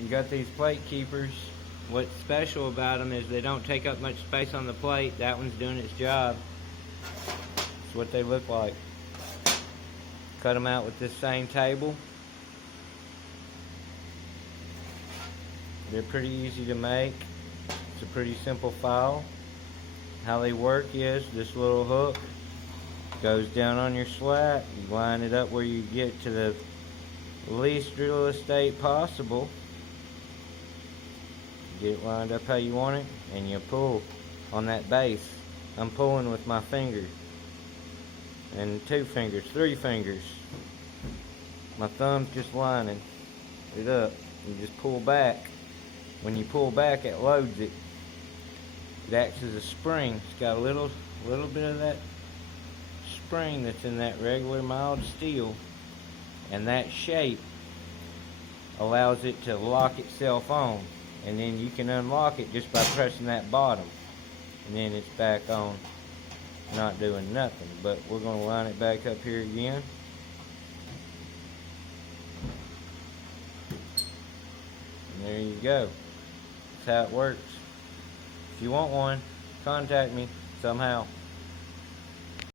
you got these plate keepers. What's special about them is they don't take up much space on the plate. That one's doing its job. That's what they look like. Cut them out with this same table. They're pretty easy to make. It's a pretty simple file. How they work is this little hook goes down on your slat. You line it up where you get to the least real estate possible. Get it lined up how you want it, and you pull on that base. I'm pulling with my finger, and 2 fingers, 3 fingers. My thumb's just lining it up. You just pull back. When you pull back, it loads it. It acts as a spring. It's got a little bit of that spring that's in that regular mild steel, and that shape allows it to lock itself on. And then you can unlock it just by pressing that bottom, and then it's back on, not doing nothing. But we're going to line it back up here again. And there you go. That's how it works. If you want one, contact me somehow.